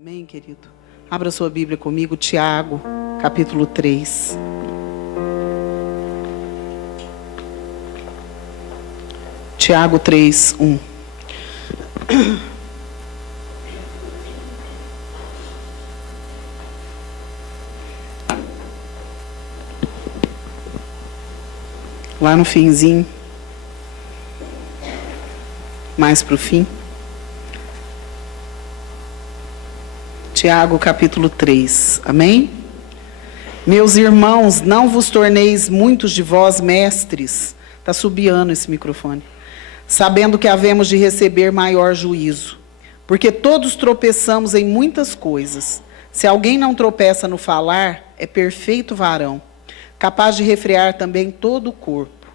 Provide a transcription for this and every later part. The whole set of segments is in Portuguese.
Amém, querido? Abra sua Bíblia comigo, Tiago, capítulo 3. Tiago 3, 1. Lá no finzinho, mais para o fim. Tiago capítulo 3, amém? Meus irmãos, não vos torneis muitos de vós mestres. Está subiando esse microfone. Sabendo que havemos de receber maior juízo. Porque todos tropeçamos em muitas coisas. Se alguém não tropeça no falar, é perfeito varão, capaz de refrear também todo o corpo.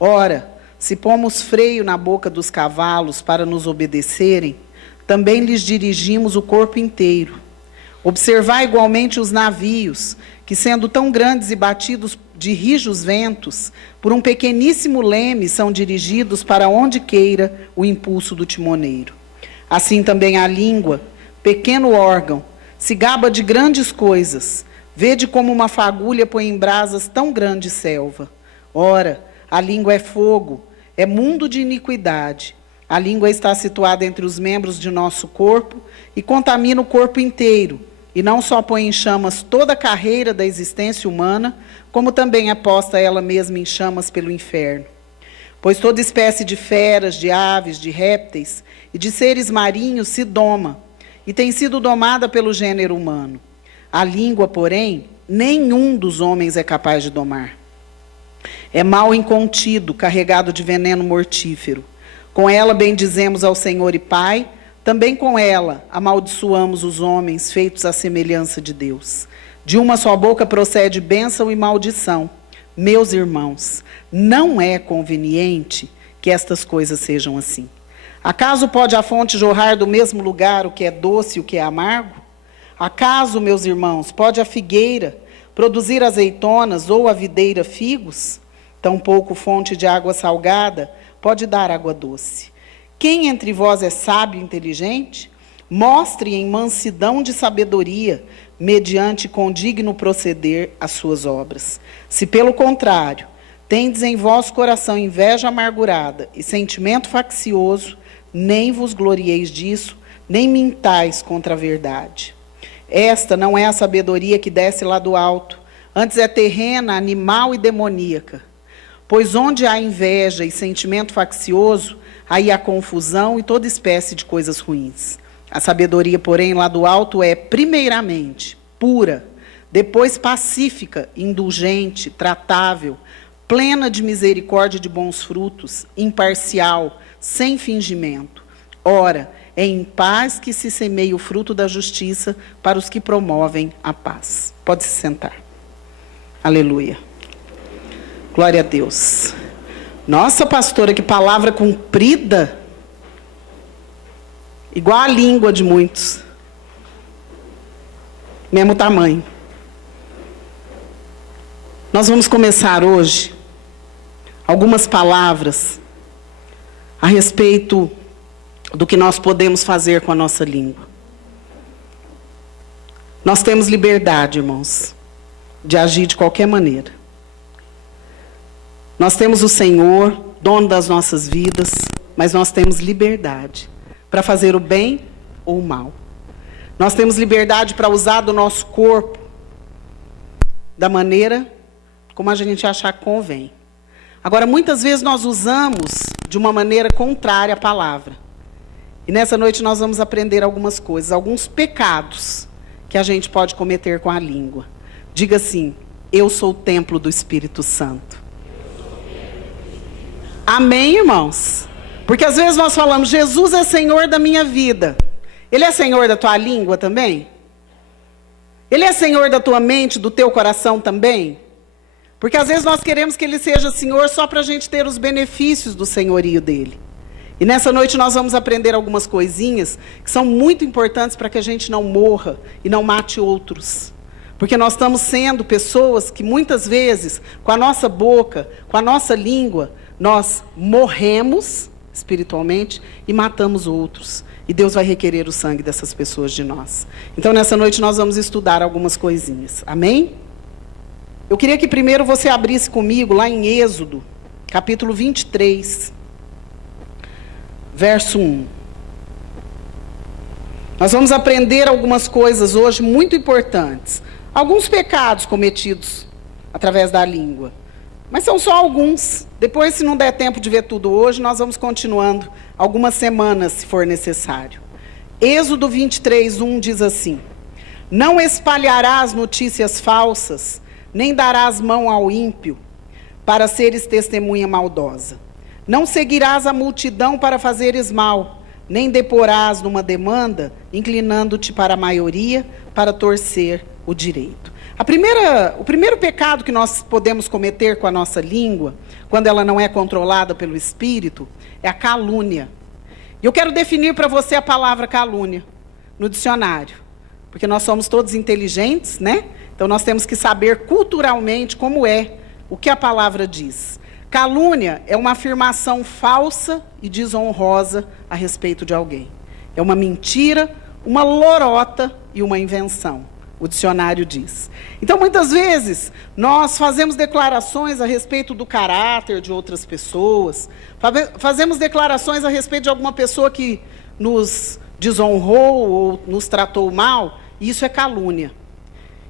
Ora, se pomos freio na boca dos cavalos para nos obedecerem, também lhes dirigimos o corpo inteiro. Observai igualmente os navios, que sendo tão grandes e batidos de rijos ventos, por um pequeníssimo leme são dirigidos para onde queira o impulso do timoneiro. Assim também a língua, pequeno órgão, se gaba de grandes coisas. Vede como uma fagulha põe em brasas tão grande selva. Ora, a língua é fogo, é mundo de iniquidade. A língua está situada entre os membros de nosso corpo e contamina o corpo inteiro, e não só põe em chamas toda a carreira da existência humana, como também é posta ela mesma em chamas pelo inferno. Pois toda espécie de feras, de aves, de répteis e de seres marinhos se doma, e tem sido domada pelo gênero humano. A língua, porém, nenhum dos homens é capaz de domar. É mal incontido, carregado de veneno mortífero. Com ela bendizemos ao Senhor e Pai, também com ela amaldiçoamos os homens feitos à semelhança de Deus. De uma só boca procede bênção e maldição. Meus irmãos, não é conveniente que estas coisas sejam assim. Acaso pode a fonte jorrar do mesmo lugar o que é doce e o que é amargo? Acaso, meus irmãos, pode a figueira produzir azeitonas ou a videira figos? Tampouco fonte de água salgada pode dar água doce. Quem entre vós é sábio e inteligente? Mostre em mansidão de sabedoria, mediante condigno proceder as suas obras. Se, pelo contrário, tendes em vosso coração inveja amargurada e sentimento faccioso, nem vos glorieis disso, nem mintais contra a verdade. Esta não é a sabedoria que desce lá do alto, antes é terrena, animal e demoníaca. Pois onde há inveja e sentimento faccioso, aí há confusão e toda espécie de coisas ruins. A sabedoria, porém, lá do alto é, primeiramente, pura, depois pacífica, indulgente, tratável, plena de misericórdia e de bons frutos, imparcial, sem fingimento. Ora, é em paz que se semeia o fruto da justiça para os que promovem a paz. Pode se sentar. Aleluia. Glória a Deus. Nossa, pastora, que palavra comprida. Igual a língua de muitos. Mesmo tamanho. Nós vamos começar hoje algumas palavras a respeito do que nós podemos fazer com a nossa língua. Nós temos liberdade, irmãos, de agir de qualquer maneira. Nós temos o Senhor, dono das nossas vidas, mas nós temos liberdade para fazer o bem ou o mal. Nós temos liberdade para usar do nosso corpo da maneira como a gente achar que convém. Agora, muitas vezes nós usamos de uma maneira contrária à palavra. E nessa noite nós vamos aprender algumas coisas, alguns pecados que a gente pode cometer com a língua. Diga assim: eu sou o templo do Espírito Santo. Amém, irmãos? Porque às vezes nós falamos, Jesus é Senhor da minha vida. Ele é Senhor da tua língua também? Ele é Senhor da tua mente, do teu coração também? Porque às vezes nós queremos que Ele seja Senhor só para a gente ter os benefícios do senhorio dEle. E nessa noite nós vamos aprender algumas coisinhas que são muito importantes para que a gente não morra e não mate outros. Porque nós estamos sendo pessoas que muitas vezes, com a nossa boca, com a nossa língua, nós morremos espiritualmente e matamos outros. E Deus vai requerer o sangue dessas pessoas de nós. Então, nessa noite, nós vamos estudar algumas coisinhas. Amém? Eu queria que primeiro você abrisse comigo lá em Êxodo, capítulo 23, verso 1. Nós vamos aprender algumas coisas hoje muito importantes. Alguns pecados cometidos através da língua. Mas são só alguns. Depois, se não der tempo de ver tudo hoje, nós vamos continuando algumas semanas, se for necessário. Êxodo 23, 1 diz assim: não espalharás notícias falsas, nem darás mão ao ímpio, para seres testemunha maldosa. Não seguirás a multidão para fazeres mal, nem deporás numa demanda, inclinando-te para a maioria, para torcer o direito. O primeiro pecado que nós podemos cometer com a nossa língua, quando ela não é controlada pelo Espírito, é a calúnia. E eu quero definir para você a palavra calúnia no dicionário, porque nós somos todos inteligentes, né? Então nós temos que saber culturalmente como é, o que a palavra diz. Calúnia é uma afirmação falsa e desonrosa a respeito de alguém. É uma mentira, uma lorota e uma invenção. O dicionário diz. Então, muitas vezes, nós fazemos declarações a respeito do caráter de outras pessoas, fazemos declarações a respeito de alguma pessoa que nos desonrou ou nos tratou mal, e isso é calúnia.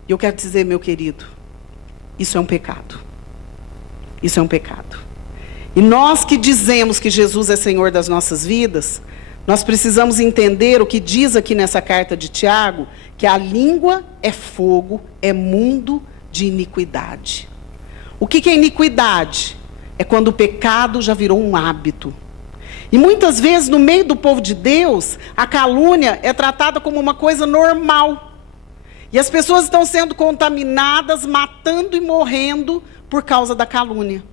E eu quero dizer, meu querido, isso é um pecado. Isso é um pecado. E nós que dizemos que Jesus é Senhor das nossas vidas, nós precisamos entender o que diz aqui nessa carta de Tiago, que a língua é fogo, é mundo de iniquidade. O que é iniquidade? É quando o pecado já virou um hábito. E muitas vezes, no meio do povo de Deus, a calúnia é tratada como uma coisa normal. E as pessoas estão sendo contaminadas, matando e morrendo por causa da calúnia.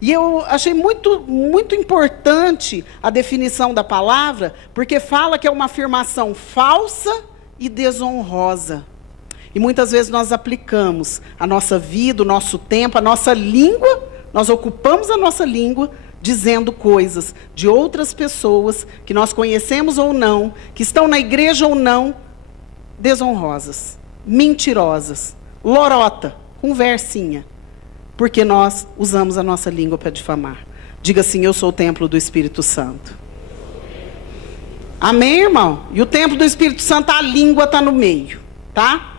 E eu achei muito importante a definição da palavra, porque fala que é uma afirmação falsa e desonrosa. E muitas vezes nós aplicamos a nossa vida, o nosso tempo, a nossa língua, nós ocupamos a nossa língua dizendo coisas de outras pessoas que nós conhecemos ou não, que estão na igreja ou não, desonrosas, mentirosas, lorota, conversinha. Porque nós usamos a nossa língua para difamar. Diga assim: eu sou o templo do Espírito Santo. Amém, irmão? E o templo do Espírito Santo, a língua está no meio, tá?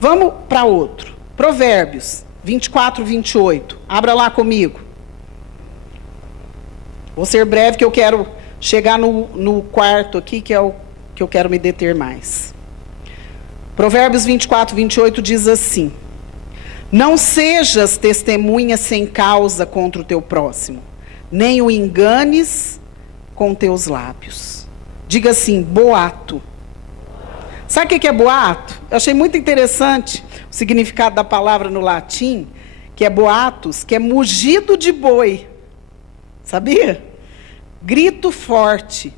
Vamos para outro. Provérbios 24, 28. Abra lá comigo. Vou ser breve, que eu quero chegar no quarto aqui, que é o que eu quero me deter mais. Provérbios 24, 28 diz assim: não sejas testemunha sem causa contra o teu próximo, nem o enganes com teus lábios. Diga assim: boato. Sabe o que é boato? Eu achei muito interessante o significado da palavra no latim, que é boatos, que é mugido de boi. Sabia? Grito forte.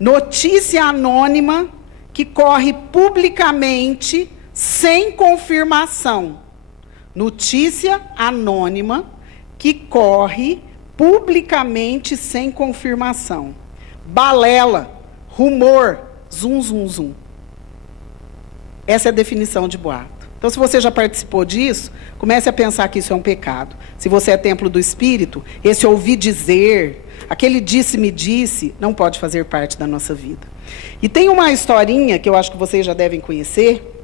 Notícia anônima que corre publicamente sem confirmação. Notícia anônima que corre publicamente sem confirmação. Balela, rumor, zum, zum, zum. Essa é a definição de boato. Então, se você já participou disso, comece a pensar que isso é um pecado. Se você é templo do Espírito, esse ouvir dizer, aquele disse-me disse, não pode fazer parte da nossa vida. E tem uma historinha que eu acho que vocês já devem conhecer,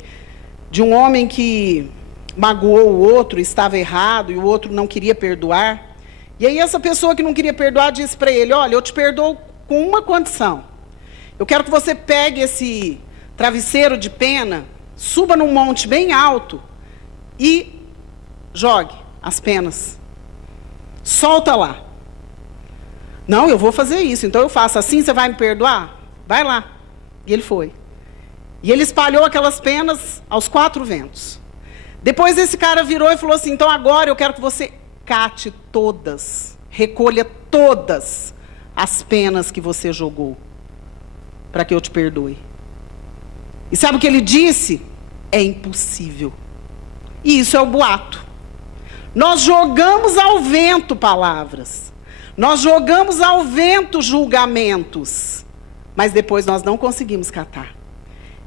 de um homem que magoou o outro, estava errado, e o outro não queria perdoar. E aí essa pessoa que não queria perdoar disse para ele: olha, eu te perdoo com uma condição. Eu quero que você pegue esse travesseiro de pena, suba num monte bem alto e jogue as penas. Solta lá. Não, eu vou fazer isso, então eu faço assim, você vai me perdoar? Vai lá. E ele foi. E ele espalhou aquelas penas aos 4 ventos. Depois esse cara virou e falou assim: então agora eu quero que você cate todas, recolha todas as penas que você jogou, para que eu te perdoe. E sabe o que ele disse? É impossível. E isso é o boato. Nós jogamos ao vento palavras. Nós jogamos ao vento julgamentos, mas depois nós não conseguimos catar.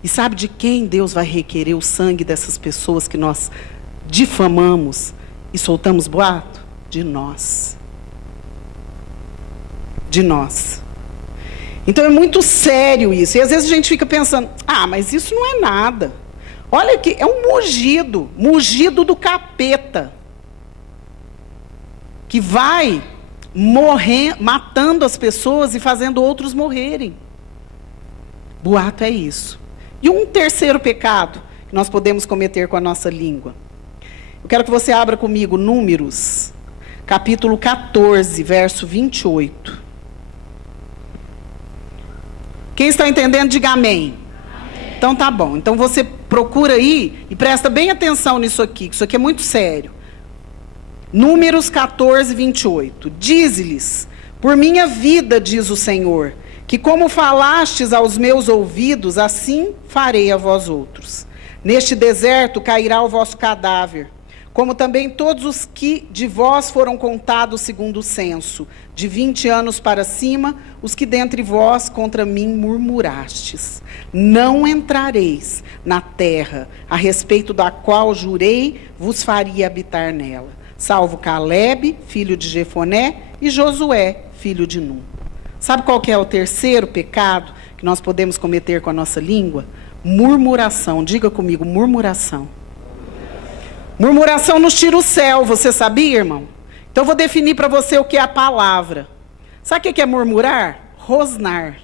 E sabe de quem Deus vai requerer o sangue dessas pessoas que nós difamamos e soltamos boato? De nós. De nós. Então é muito sério isso. E às vezes a gente fica pensando, mas isso não é nada. Olha aqui, é um mugido do capeta, que vai morrer, matando as pessoas e fazendo outros morrerem. Boato é isso. E um terceiro pecado que nós podemos cometer com a nossa língua. Eu quero que você abra comigo Números, capítulo 14, verso 28. Quem está entendendo, diga amém. Amém. Então tá bom. Então você procura aí e presta bem atenção nisso aqui, que isso aqui é muito sério. Números 14, 28. Dize-lhes, por minha vida, diz o Senhor, que como falastes aos meus ouvidos, assim farei a vós outros. Neste deserto cairá o vosso cadáver, como também todos os que de vós foram contados segundo o censo, de 20 anos para cima, os que dentre vós contra mim murmurastes. Não entrareis na terra, a respeito da qual jurei, vos faria habitar nela, salvo Calebe, filho de Jefoné, e Josué, filho de Num. Sabe qual que é o terceiro pecado que nós podemos cometer com a nossa língua? Murmuração. Diga comigo, murmuração. Murmuração nos tira o céu, você sabia, irmão? Então eu vou definir para você o que é a palavra. Sabe o que é murmurar? Rosnar.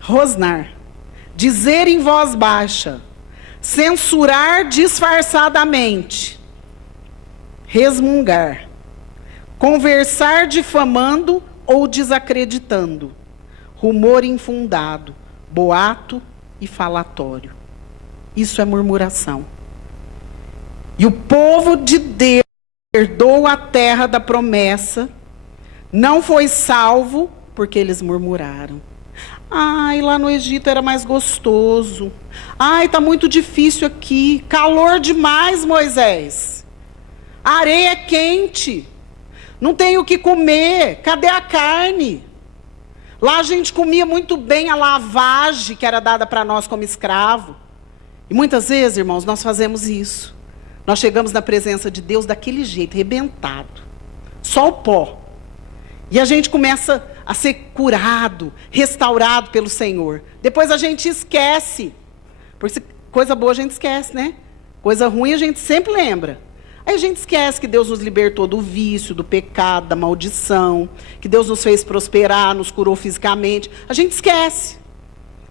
Rosnar. Dizer em voz baixa. Censurar disfarçadamente. Resmungar. Conversar difamando ou desacreditando. Rumor infundado. Boato e falatório. Isso é murmuração. E o povo de Deus herdou a terra da promessa, não foi salvo porque eles murmuraram. Lá no Egito era mais gostoso. Está muito difícil aqui. Calor demais, Moisés. A areia é quente. Não tem o que comer. Cadê a carne? Lá a gente comia muito bem a lavagem que era dada para nós como escravo. E muitas vezes, irmãos, nós fazemos isso. Nós chegamos na presença de Deus daquele jeito, arrebentado. Só o pó. E a gente começa a ser curado, restaurado pelo Senhor. Depois a gente esquece. Porque coisa boa a gente esquece, né? Coisa ruim a gente sempre lembra. Aí a gente esquece que Deus nos libertou do vício, do pecado, da maldição. Que Deus nos fez prosperar, nos curou fisicamente. A gente esquece.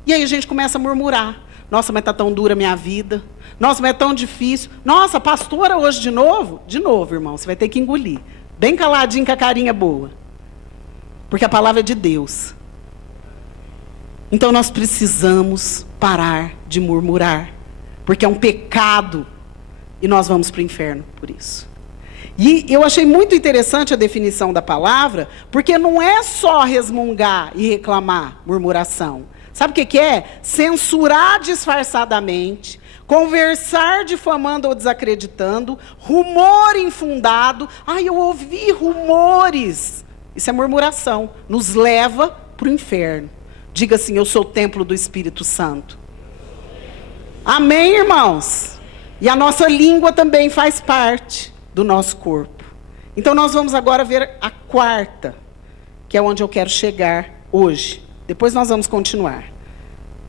E aí a gente começa a murmurar. Nossa, mas está tão dura a minha vida. Nossa, mas é tão difícil. Nossa, pastora hoje de novo? De novo, irmão, você vai ter que engolir. Bem caladinho, com a carinha boa. Porque a palavra é de Deus. Então nós precisamos parar de murmurar. Porque é um pecado. E nós vamos para o inferno por isso. E eu achei muito interessante a definição da palavra, porque não é só resmungar e reclamar, murmuração. Sabe o que é? Censurar disfarçadamente, conversar difamando ou desacreditando, rumor infundado. Eu ouvi rumores. Isso é murmuração. Nos leva para o inferno. Diga assim, eu sou o templo do Espírito Santo. Amém, irmãos? E a nossa língua também faz parte do nosso corpo. Então nós vamos agora ver a quarta, que é onde eu quero chegar hoje. Depois nós vamos continuar.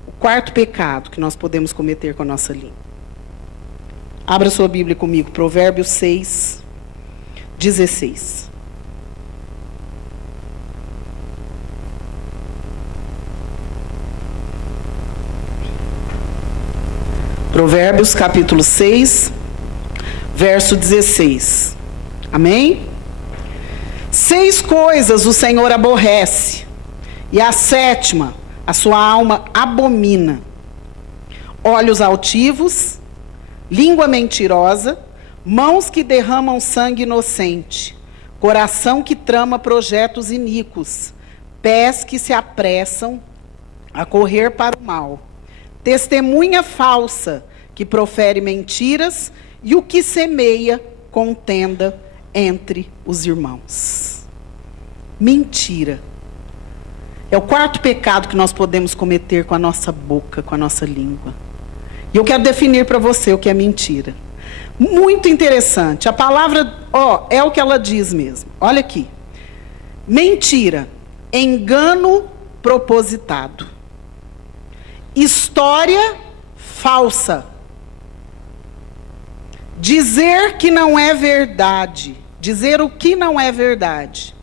O quarto pecado que nós podemos cometer com a nossa língua. Abra sua Bíblia comigo, Provérbios 6, 16. Provérbios capítulo 6, verso 16. Amém? 6 coisas o Senhor aborrece, e a 7ª, a sua alma abomina: olhos altivos, língua mentirosa, mãos que derramam sangue inocente, coração que trama projetos iníquos, pés que se apressam a correr para o mal, testemunha falsa que profere mentiras, e o que semeia contenda entre os irmãos. Mentira. É o quarto pecado que nós podemos cometer com a nossa boca, com a nossa língua. E eu quero definir para você o que é mentira. Muito interessante. A palavra, é o que ela diz mesmo. Olha aqui. Mentira, engano propositado. História falsa. Dizer que não é verdade. Dizer o que não é verdade.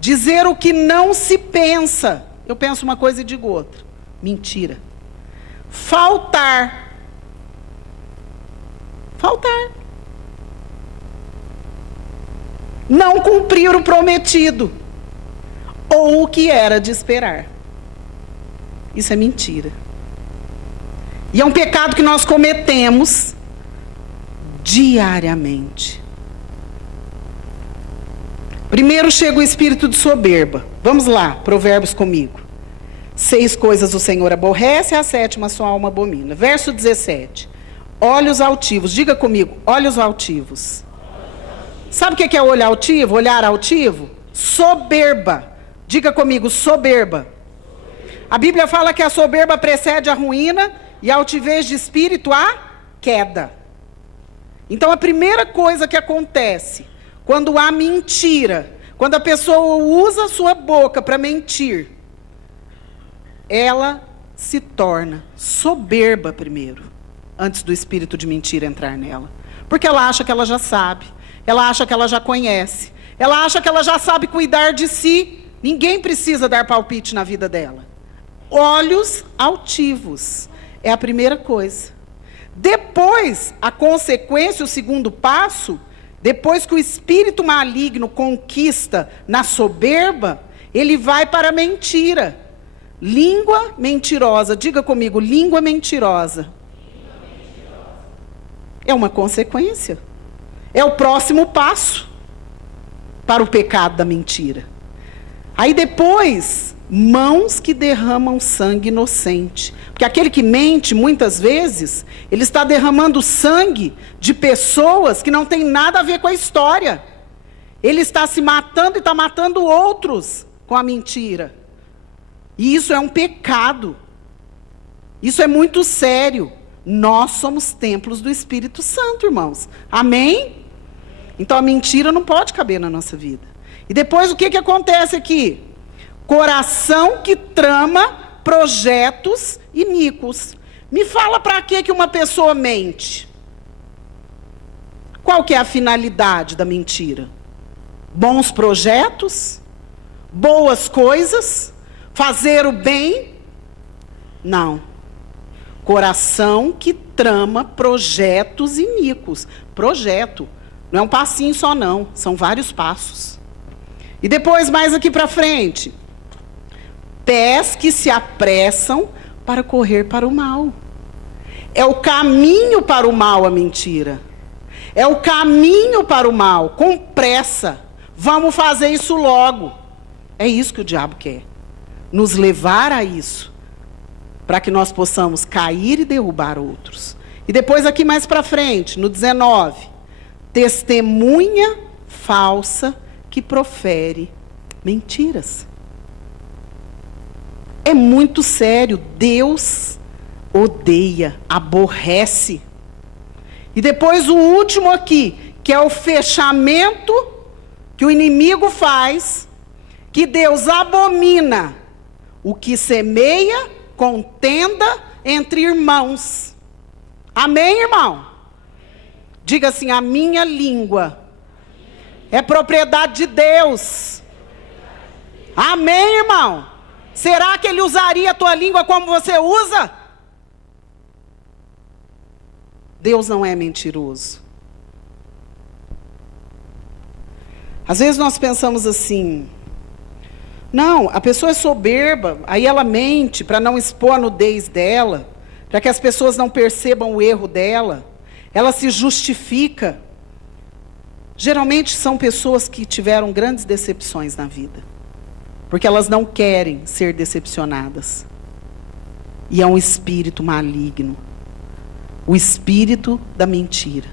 Dizer o que não se pensa. Eu penso uma coisa e digo outra. Mentira. Faltar. Faltar. Não cumprir o prometido. Ou o que era de esperar. Isso é mentira. E é um pecado que nós cometemos diariamente. Primeiro chega o espírito de soberba. Vamos lá, Provérbios comigo. 6 coisas o Senhor aborrece, a 7ª sua alma abomina. Verso 17. Olhos altivos. Diga comigo, olhos altivos. Sabe o que é olhar altivo? Olhar altivo? Soberba. Diga comigo, soberba. A Bíblia fala que a soberba precede a ruína e a altivez de espírito a queda. Então a primeira coisa que acontece quando há mentira, quando a pessoa usa a sua boca para mentir, ela se torna soberba primeiro, antes do espírito de mentira entrar nela. Porque ela acha que ela já sabe, ela acha que ela já conhece, ela acha que ela já sabe cuidar de si. Ninguém precisa dar palpite na vida dela. Olhos altivos é a primeira coisa. Depois, a consequência, o segundo passo, depois que o espírito maligno conquista na soberba, ele vai para a mentira. Língua mentirosa. Diga comigo, língua mentirosa. É uma consequência. É o próximo passo para o pecado da mentira. Aí depois, mãos que derramam sangue inocente. Porque aquele que mente, muitas vezes, ele está derramando sangue de pessoas que não têm nada a ver com a história. Ele está se matando e está matando outros com a mentira. E isso é um pecado. Isso é muito sério. Nós somos templos do Espírito Santo, irmãos. Amém? Então a mentira não pode caber na nossa vida. E depois o que acontece aqui? Coração que trama projetos iníquos. Me fala para que uma pessoa mente. Qual que é a finalidade da mentira? Bons projetos? Boas coisas? Fazer o bem? Não. Coração que trama projetos iníquos. Projeto. Não é um passinho só não, são vários passos. E depois, mais aqui para frente. Pés que se apressam para correr para o mal. É o caminho para o mal a mentira. É o caminho para o mal, com pressa. Vamos fazer isso logo. É isso que o diabo quer. Nos levar a isso. Para que nós possamos cair e derrubar outros. E depois aqui mais para frente, no 19. Testemunha falsa que profere mentiras. É muito sério. Deus odeia, aborrece. E depois o último aqui, que é o fechamento que o inimigo faz, que Deus abomina, o que semeia contenda entre irmãos. Amém, irmão? Diga assim, a minha língua é propriedade de Deus. Amém, irmão? Será que ele usaria a tua língua como você usa? Deus não é mentiroso. Às vezes nós pensamos assim, não, a pessoa é soberba, aí ela mente para não expor a nudez dela, para que as pessoas não percebam o erro dela, ela se justifica. Geralmente são pessoas que tiveram grandes decepções na vida, porque elas não querem ser decepcionadas. E é um espírito maligno, o espírito da mentira.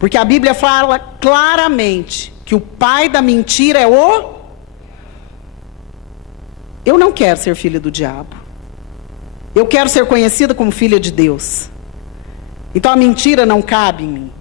Porque a Bíblia fala claramente que o pai da mentira é o... Eu não quero ser filha do diabo. Eu quero ser conhecida como filha de Deus. Então a mentira não cabe em mim.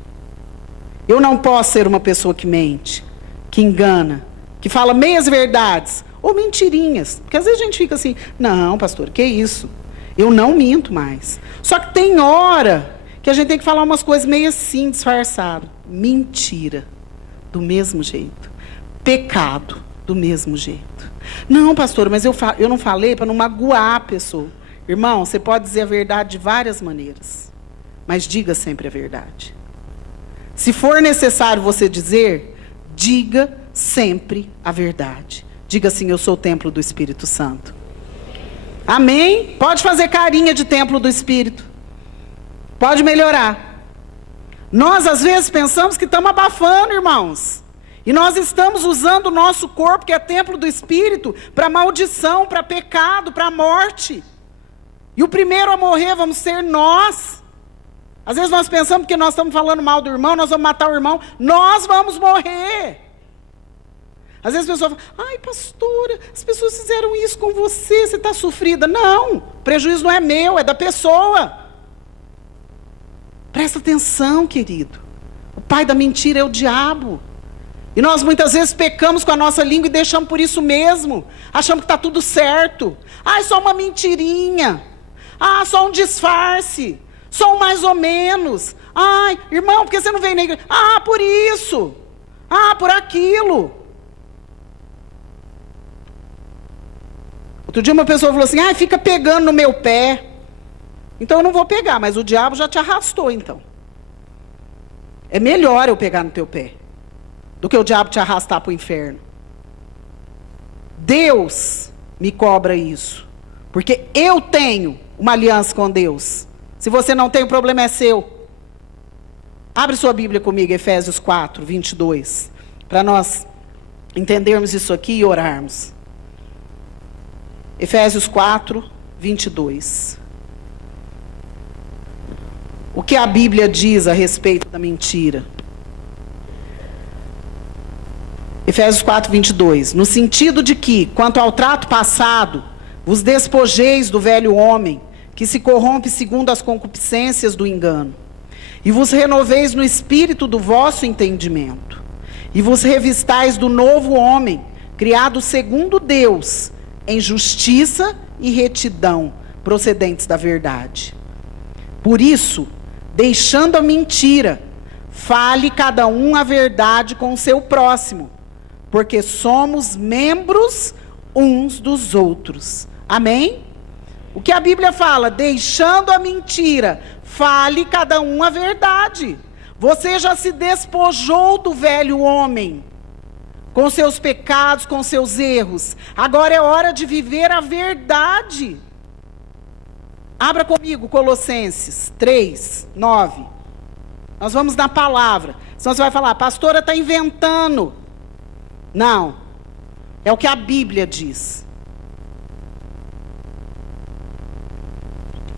Eu não posso ser uma pessoa que mente, que engana, que fala meias verdades ou mentirinhas. Porque às vezes a gente fica assim, não, pastor, que isso? Eu não minto mais. Só que tem hora que a gente tem que falar umas coisas meio assim, disfarçado. Mentira, do mesmo jeito. Pecado, do mesmo jeito. Não, pastor, mas eu não falei para não magoar a pessoa. Irmão, você pode dizer a verdade de várias maneiras, mas diga sempre a verdade. Se for necessário você dizer, diga sempre a verdade. Diga assim, eu sou o templo do Espírito Santo. Amém? Pode fazer carinha de templo do Espírito. Pode melhorar. Nós, às vezes, pensamos que estamos abafando, irmãos. E nós estamos usando o nosso corpo, que é templo do Espírito, para maldição, para pecado, para morte. E o primeiro a morrer vamos ser nós. Às vezes nós pensamos que nós estamos falando mal do irmão, nós vamos matar o irmão, nós vamos morrer. Às vezes as pessoas falam, ai pastora, as pessoas fizeram isso com você, você está sofrida. Não, o prejuízo não é meu, é da pessoa. Presta atenção, querido. O pai da mentira é o diabo. E nós muitas vezes pecamos com a nossa língua e deixamos por isso mesmo. Achamos que está tudo certo. Ai, só uma mentirinha. Ah, só um disfarce. Só um mais ou menos. Ai, irmão, por que você não veio na igreja? Ah, por isso. Ah, por aquilo. Outro dia uma pessoa falou assim, ai, fica pegando no meu pé. Então eu não vou pegar, mas o diabo já te arrastou então. É melhor eu pegar no teu pé do que o diabo te arrastar para o inferno. Deus me cobra isso. Porque eu tenho uma aliança com Deus. Se você não tem, o problema é seu. Abre sua Bíblia comigo, Efésios 4, 22. Para nós entendermos isso aqui e orarmos. Efésios 4, 22. O que a Bíblia diz a respeito da mentira? Efésios 4, 22. No sentido de que, quanto ao trato passado, vos despojeis do velho homem, que se corrompe segundo as concupiscências do engano, e vos renoveis no espírito do vosso entendimento, e vos revistais do novo homem, criado segundo Deus, em justiça e retidão, procedentes da verdade. Por isso, deixando a mentira, fale cada um a verdade com o seu próximo, porque somos membros uns dos outros. Amém? O que a Bíblia fala? Deixando a mentira, fale cada um a verdade. Você já se despojou do velho homem, com seus pecados, com seus erros. Agora é hora de viver a verdade. Abra comigo Colossenses 3, 9. Nós vamos na palavra. Senão você vai falar, a pastora está inventando. Não. É o que a Bíblia diz.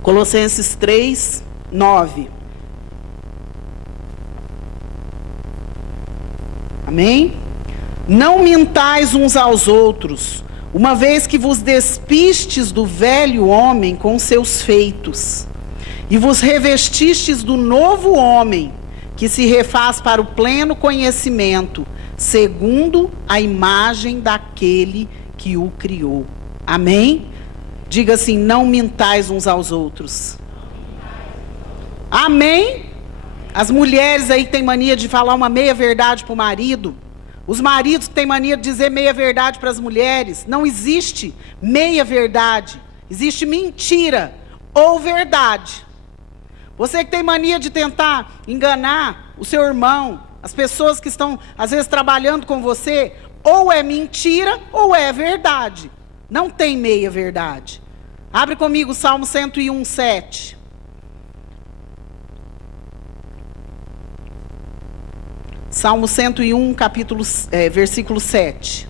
Colossenses 3, 9. Amém? Não mintais uns aos outros, uma vez que vos despistes do velho homem com seus feitos, e vos revestistes do novo homem, que se refaz para o pleno conhecimento, segundo a imagem daquele que o criou. Amém? Diga assim, não mintais uns aos outros. Amém? As mulheres aí que têm mania de falar uma meia verdade para o marido, os maridos que têm mania de dizer meia verdade para as mulheres, não existe meia verdade, existe mentira ou verdade. Você que tem mania de tentar enganar o seu irmão, as pessoas que estão às vezes trabalhando com você, ou é mentira ou é verdade. Não tem meia verdade. Abre comigo Salmo 101, 7. Salmo 101, versículo 7.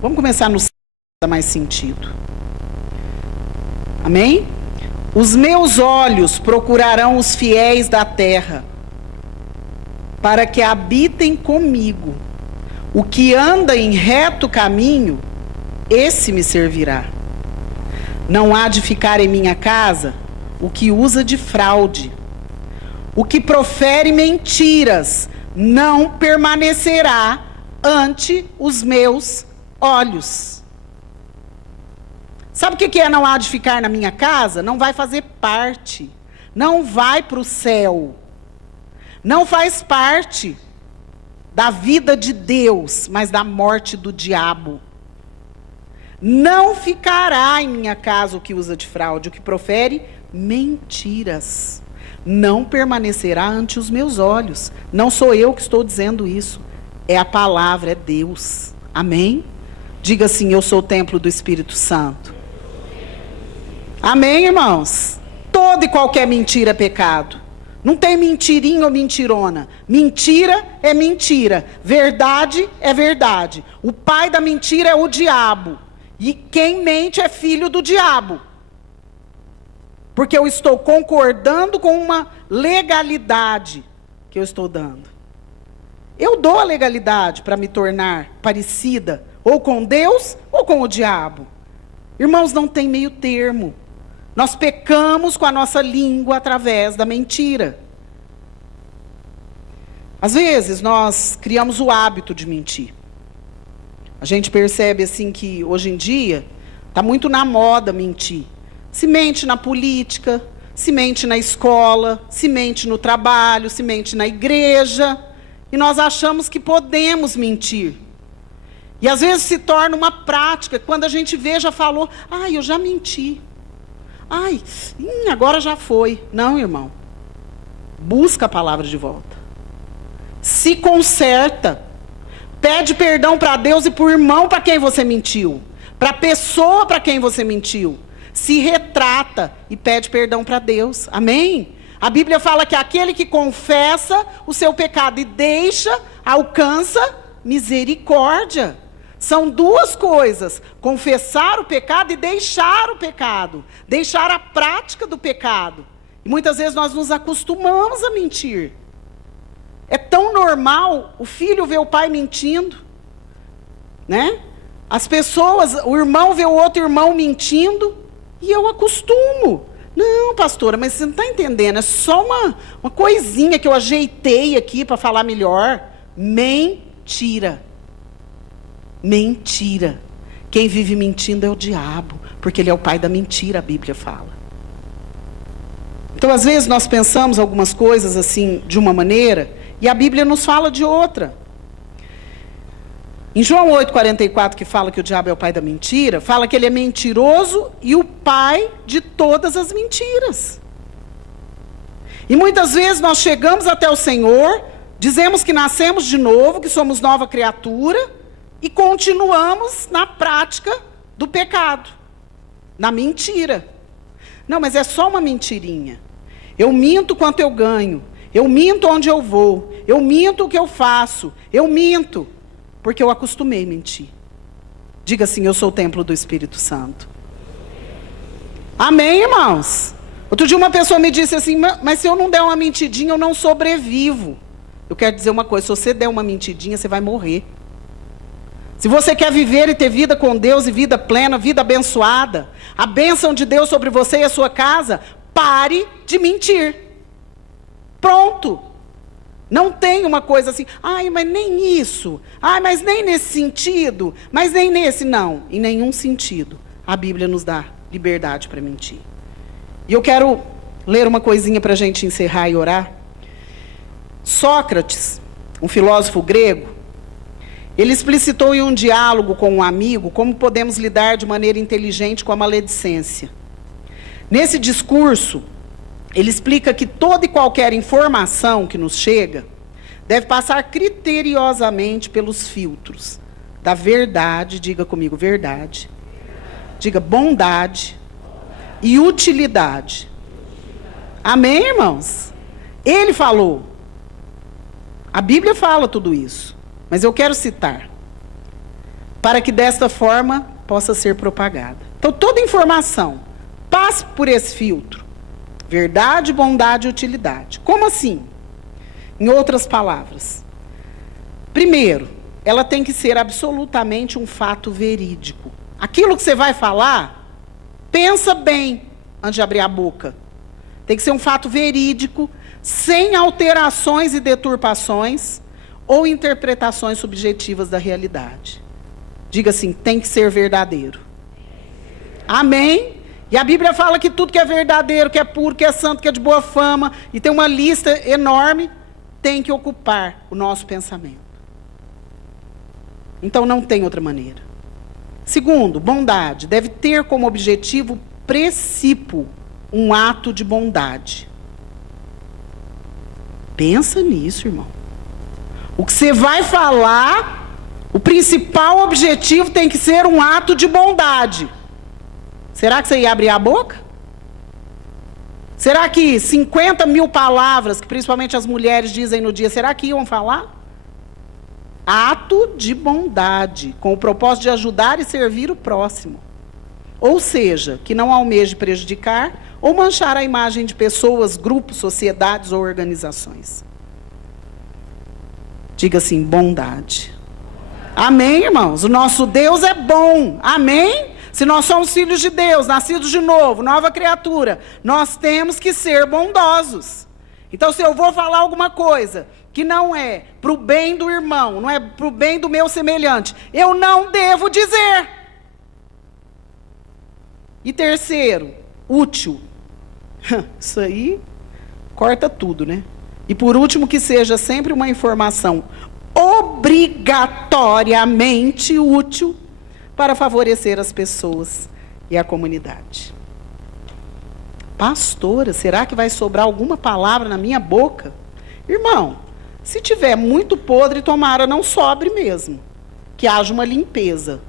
Vamos começar no 7, dá mais sentido. Amém? Os meus olhos procurarão os fiéis da terra, para que habitem comigo. O que anda em reto caminho, esse me servirá. Não há de ficar em minha casa o que usa de fraude. O que profere mentiras não permanecerá ante os meus olhos. Sabe o que é não há de ficar na minha casa? Não vai fazer parte. Não vai para o céu. Não faz parte da vida de Deus, mas da morte do diabo. Não ficará em minha casa o que usa de fraude, o que profere mentiras. Não permanecerá ante os meus olhos. Não sou eu que estou dizendo isso. É a palavra, é Deus. Amém? Diga assim, eu sou o templo do Espírito Santo. Amém, irmãos? Toda e qualquer mentira é pecado. Não tem mentirinha ou mentirona. Mentira é mentira. Verdade é verdade. O pai da mentira é o diabo. E quem mente é filho do diabo. Porque eu estou concordando com uma legalidade que eu estou dando. Eu dou a legalidade para me tornar parecida ou com Deus ou com o diabo. Irmãos, não tem meio termo. Nós pecamos com a nossa língua através da mentira. Às vezes nós criamos o hábito de mentir. A gente percebe assim que hoje em dia está muito na moda mentir. Se mente na política, se mente na escola, se mente no trabalho, se mente na igreja. E nós achamos que podemos mentir. E às vezes se torna uma prática. Quando a gente vê, já falou, eu já menti. Agora já foi. Não, irmão. Busca a palavra de volta. Se conserta. Pede perdão para Deus e para o irmão para quem você mentiu. Para a pessoa para quem você mentiu. Se retrata e pede perdão para Deus. Amém? A Bíblia fala que aquele que confessa o seu pecado e deixa, alcança misericórdia. São duas coisas: confessar o pecado e deixar o pecado. Deixar a prática do pecado. E muitas vezes nós nos acostumamos a mentir. É tão normal o filho ver o pai mentindo, né? As pessoas, o irmão vê o outro irmão mentindo, e eu acostumo. Não, pastora, mas você não está entendendo, é só uma coisinha que eu ajeitei aqui para falar melhor. Mentira. Mentira. Quem vive mentindo é o diabo, porque ele é o pai da mentira, a Bíblia fala. Então, às vezes, nós pensamos algumas coisas assim, de uma maneira, e a Bíblia nos fala de outra. Em João 8,44, que fala que o diabo é o pai da mentira, fala que ele é mentiroso e o pai de todas as mentiras. E muitas vezes nós chegamos até o Senhor, dizemos que nascemos de novo, que somos nova criatura, e continuamos na prática do pecado, na mentira. Não, mas é só uma mentirinha. Eu minto quanto eu ganho, eu minto onde eu vou, eu minto o que eu faço, eu minto. Porque eu acostumei a mentir. Diga assim, eu sou o templo do Espírito Santo. Amém, irmãos? Outro dia uma pessoa me disse assim, mas se eu não der uma mentidinha, eu não sobrevivo. Eu quero dizer uma coisa, se você der uma mentidinha, você vai morrer. Se você quer viver e ter vida com Deus, e vida plena, vida abençoada, a bênção de Deus sobre você e a sua casa, pare de mentir. Pronto. Não tem uma coisa assim, mas nem isso, mas nem nesse sentido, mas nem nesse, não, em nenhum sentido. A Bíblia nos dá liberdade para mentir. E eu quero ler uma coisinha para a gente encerrar e orar. Sócrates, um filósofo grego, ele explicitou em um diálogo com um amigo como podemos lidar de maneira inteligente com a maledicência. Nesse discurso, ele explica que toda e qualquer informação que nos chega deve passar criteriosamente pelos filtros da verdade, diga comigo, verdade, diga bondade e utilidade. Amém, irmãos? Ele falou. A Bíblia fala tudo isso, mas eu quero citar, para que desta forma possa ser propagada. Então, toda informação passe por esse filtro. Verdade, bondade e utilidade. Como assim? Em outras palavras, primeiro, ela tem que ser absolutamente um fato verídico. Aquilo que você vai falar, pensa bem antes de abrir a boca. Tem que ser um fato verídico, sem alterações e deturpações ou interpretações subjetivas da realidade. Diga assim, tem que ser verdadeiro. Amém? E a Bíblia fala que tudo que é verdadeiro, que é puro, que é santo, que é de boa fama, e tem uma lista enorme, tem que ocupar o nosso pensamento. Então não tem outra maneira. Segundo, bondade. Deve ter como objetivo princípio um ato de bondade. Pensa nisso, irmão. O que você vai falar, o principal objetivo tem que ser um ato de bondade. Será que você ia abrir a boca? Será que 50 mil palavras, que principalmente as mulheres dizem no dia, será que iam falar? Ato de bondade, com o propósito de ajudar e servir o próximo. Ou seja, que não almeje prejudicar ou manchar a imagem de pessoas, grupos, sociedades ou organizações. Diga assim, bondade. Amém, irmãos? O nosso Deus é bom. Amém? Se nós somos filhos de Deus, nascidos de novo, nova criatura, nós temos que ser bondosos. Então, se eu vou falar alguma coisa que não é para o bem do irmão, não é para o bem do meu semelhante, eu não devo dizer. E terceiro, útil. Isso aí corta tudo, né? E por último, que seja sempre uma informação obrigatoriamente útil para favorecer as pessoas e a comunidade. Pastora, será que vai sobrar alguma palavra na minha boca? Irmão, se tiver muito podre, tomara não sobre mesmo. Que haja uma limpeza.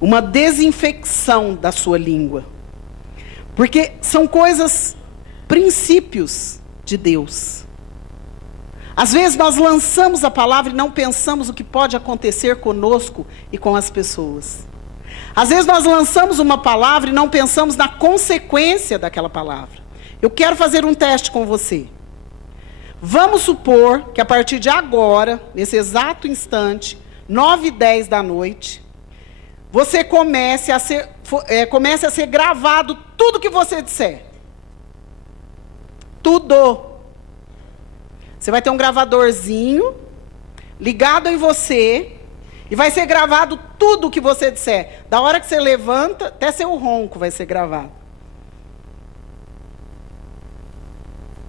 Uma desinfecção da sua língua. Porque são coisas, princípios de Deus. Às vezes nós lançamos a palavra e não pensamos o que pode acontecer conosco e com as pessoas. Às vezes nós lançamos uma palavra e não pensamos na consequência daquela palavra. Eu quero fazer um teste com você. Vamos supor que a partir de agora, nesse exato instante, 9h10 da noite, você comece a ser gravado tudo que você disser. Tudo. Você vai ter um gravadorzinho ligado em você e vai ser gravado tudo o que você disser. Da hora que você levanta, até seu ronco vai ser gravado.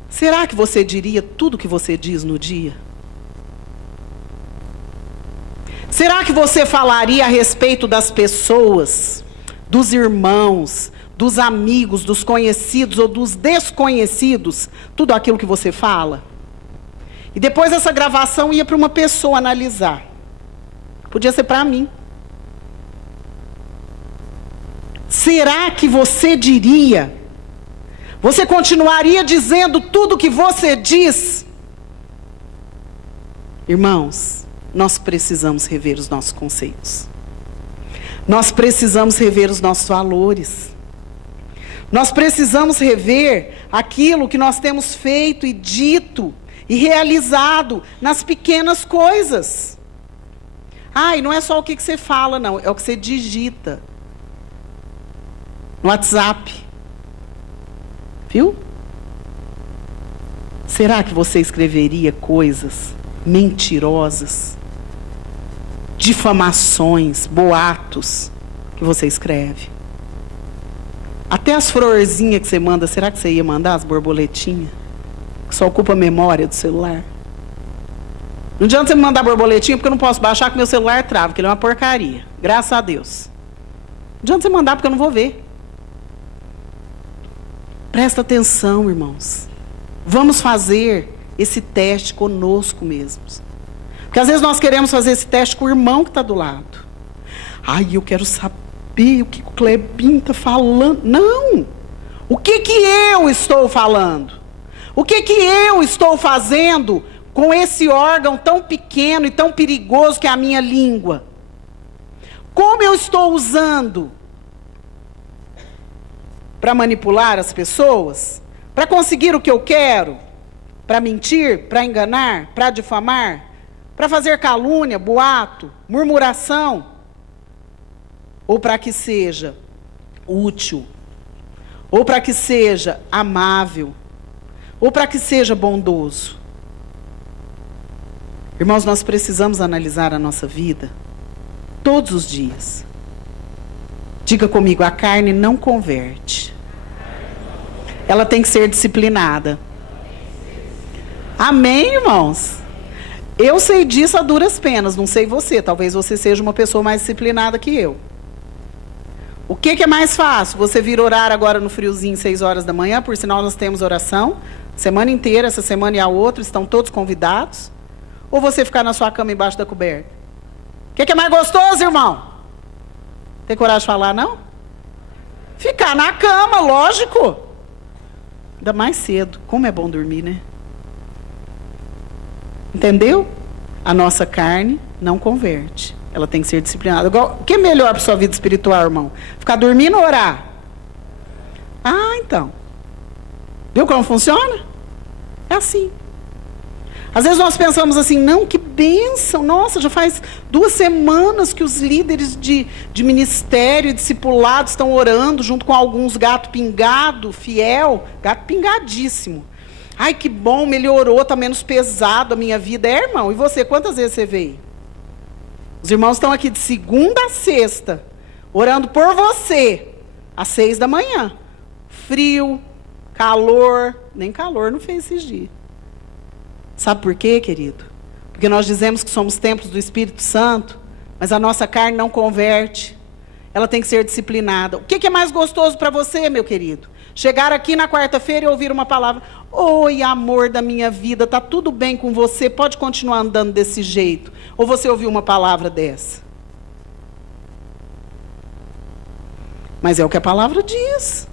Será que você diria tudo o que você diz no dia? Será que você falaria a respeito das pessoas, dos irmãos, dos amigos, dos conhecidos ou dos desconhecidos, tudo aquilo que você fala? E depois essa gravação ia para uma pessoa analisar. Podia ser para mim. Será que você diria? Você continuaria dizendo tudo o que você diz? Irmãos, nós precisamos rever os nossos conceitos. Nós precisamos rever os nossos valores. Nós precisamos rever aquilo que nós temos feito e dito e realizado nas pequenas coisas. E não é só o que você fala, não. É o que você digita no WhatsApp. Viu? Será que você escreveria coisas mentirosas, difamações, boatos que você escreve? Até as florzinhas que você manda, será que você ia mandar as borboletinhas? Que só ocupa a memória do celular? Não adianta você me mandar borboletinha, porque eu não posso baixar, que meu celular trava, porque ele é uma porcaria. Graças a Deus. Não adianta você mandar, porque eu não vou ver. Presta atenção, irmãos. Vamos fazer esse teste conosco mesmos. Porque às vezes nós queremos fazer esse teste com o irmão que está do lado. Eu quero saber o que o Clebinho está falando. Não! O que eu estou falando? O que eu estou fazendo com esse órgão tão pequeno e tão perigoso que é a minha língua? Como eu estou usando para manipular as pessoas? Para conseguir o que eu quero? Para mentir? Para enganar? Para difamar? Para fazer calúnia, boato, murmuração? Ou para que seja útil? Ou para que seja amável? Ou para que seja bondoso? Irmãos, nós precisamos analisar a nossa vida todos os dias. Diga comigo, a carne não converte. Ela tem que ser disciplinada. Amém, irmãos? Eu sei disso a duras penas, não sei você. Talvez você seja uma pessoa mais disciplinada que eu. O que é mais fácil? Você vir orar agora no friozinho, 6 horas da manhã, por sinal nós temos oração, semana inteira, essa semana e a outra, estão todos convidados. Ou você ficar na sua cama embaixo da coberta? O que é mais gostoso, irmão? Tem coragem de falar, não? Ficar na cama, lógico. Ainda mais cedo. Como é bom dormir, né? Entendeu? A nossa carne não converte. Ela tem que ser disciplinada. O que é melhor para a sua vida espiritual, irmão? Ficar dormindo ou orar? Ah, então. Viu como funciona? É assim. Às vezes nós pensamos assim, não, que bênção. Nossa, já faz 2 semanas que os líderes de ministério e discipulado estão orando junto com alguns gato pingado, fiel, gato pingadíssimo. Ai, que bom, melhorou, está menos pesado a minha vida. É, irmão, e você, quantas vezes você veio? Os irmãos estão aqui de segunda a sexta, orando por você, às 6 da manhã. Frio, calor, nem calor não fez esses dias. Sabe por quê, querido? Porque nós dizemos que somos templos do Espírito Santo, mas a nossa carne não converte. Ela tem que ser disciplinada. O que é mais gostoso para você, meu querido? Chegar aqui na quarta-feira e ouvir uma palavra. Oi, amor da minha vida, está tudo bem com você? Pode continuar andando desse jeito. Ou você ouviu uma palavra dessa? Mas é o que a palavra diz.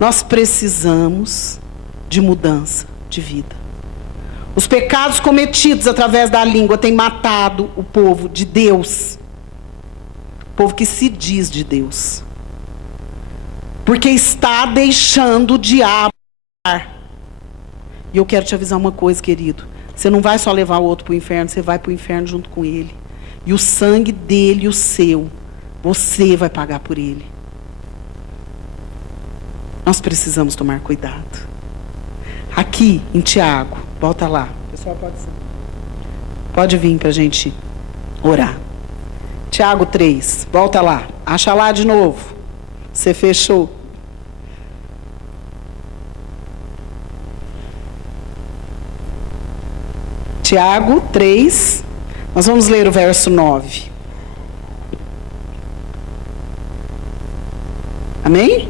Nós precisamos de mudança de vida. Os pecados cometidos através da língua têm matado o povo de Deus. O povo que se diz de Deus. Porque está deixando o diabo. E eu quero te avisar uma coisa, querido. Você não vai só levar o outro para o inferno, você vai para o inferno junto com ele. E o sangue dele e o seu, você vai pagar por ele. Nós precisamos tomar cuidado. Aqui em Tiago, volta lá. Pessoal, pode vir para a gente orar. Tiago 3, volta lá. Acha lá de novo. Você fechou. Tiago 3, nós vamos ler o verso 9. Amém?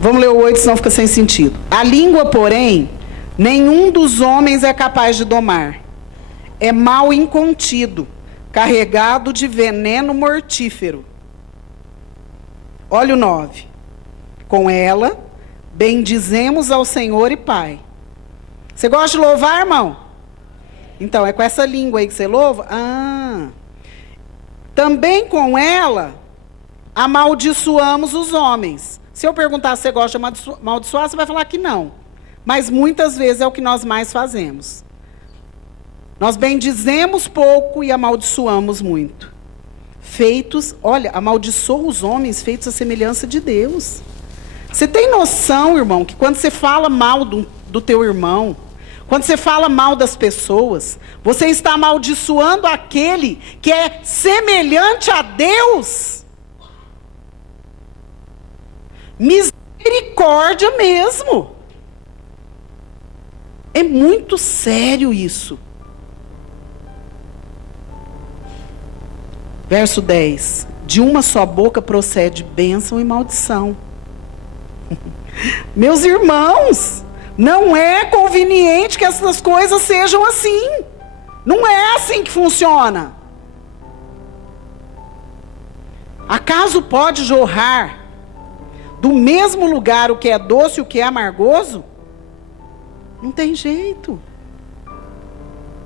Vamos ler o 8, senão fica sem sentido. A língua, porém, nenhum dos homens é capaz de domar. É mal incontido, carregado de veneno mortífero. Olha o 9. Com ela, bendizemos ao Senhor e Pai. Você gosta de louvar, irmão? Então, é com essa língua aí que você louva? Também com ela, amaldiçoamos os homens. Se eu perguntar se você gosta de amaldiçoar, você vai falar que não. Mas muitas vezes é o que nós mais fazemos. Nós bendizemos pouco e amaldiçoamos muito. Amaldiçoa os homens feitos à semelhança de Deus. Você tem noção, irmão, que quando você fala mal do teu irmão, quando você fala mal das pessoas, você está amaldiçoando aquele que é semelhante a Deus? Misericórdia mesmo. É muito sério isso. Verso 10. De uma só boca procede bênção e maldição. Meus irmãos, não é conveniente que essas coisas sejam assim. Não é assim que funciona. Acaso pode jorrar do mesmo lugar o que é doce e o que é amargoso? Não tem jeito.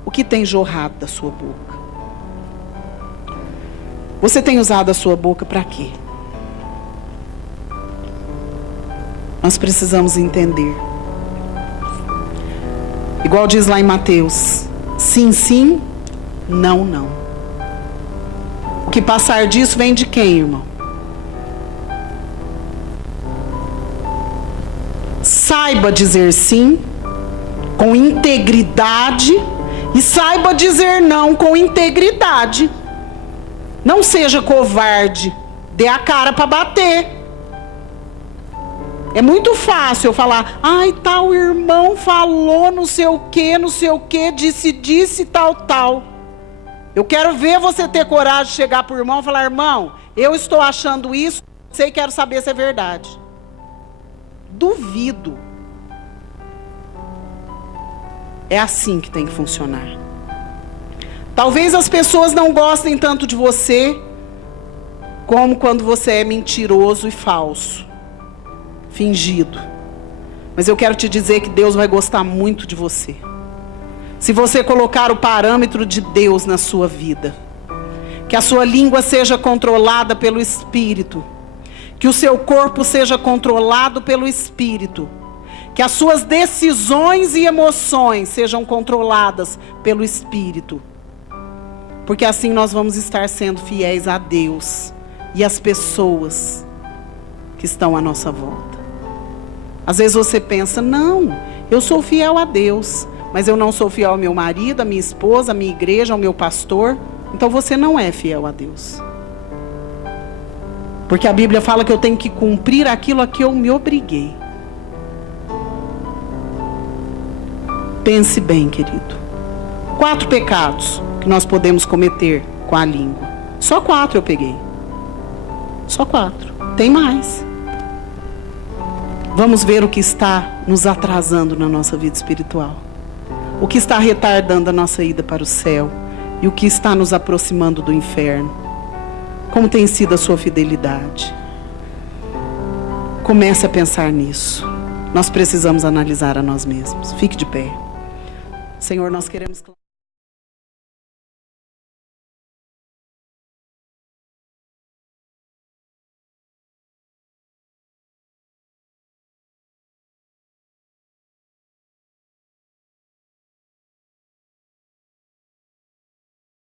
O que tem jorrado da sua boca? Você tem usado a sua boca para quê? Nós precisamos entender. Igual diz lá em Mateus: sim, sim, não, não. O que passar disso vem de quem, irmão? Saiba dizer sim com integridade e saiba dizer não com integridade. Não seja covarde, dê a cara para bater. É muito fácil eu falar: ai, tal irmão falou não sei o que, disse, tal. Eu quero ver você ter coragem de chegar para o irmão e falar: irmão, eu estou achando isso, sei, quero saber se é verdade. Duvido. É assim que tem que funcionar. Talvez as pessoas não gostem tanto de você como quando você é mentiroso e falso, fingido. Mas eu quero te dizer que Deus vai gostar muito de você se você colocar o parâmetro de Deus na sua vida. Que a sua língua seja controlada pelo Espírito, que o seu corpo seja controlado pelo Espírito, que as suas decisões e emoções sejam controladas pelo Espírito. Porque assim nós vamos estar sendo fiéis a Deus e às pessoas que estão à nossa volta. Às vezes você pensa: não, eu sou fiel a Deus, mas eu não sou fiel ao meu marido, à minha esposa, à minha igreja, ao meu pastor. Então você não é fiel a Deus. Porque a Bíblia fala que eu tenho que cumprir aquilo a que eu me obriguei. Pense bem, querido. 4 pecados que nós podemos cometer com a língua. Só 4 eu peguei. Só 4. Tem mais. Vamos ver o que está nos atrasando na nossa vida espiritual. O que está retardando a nossa ida para o céu. E o que está nos aproximando do inferno. Como tem sido a sua fidelidade? Comece a pensar nisso. Nós precisamos analisar a nós mesmos. Fique de pé. Senhor, nós queremos...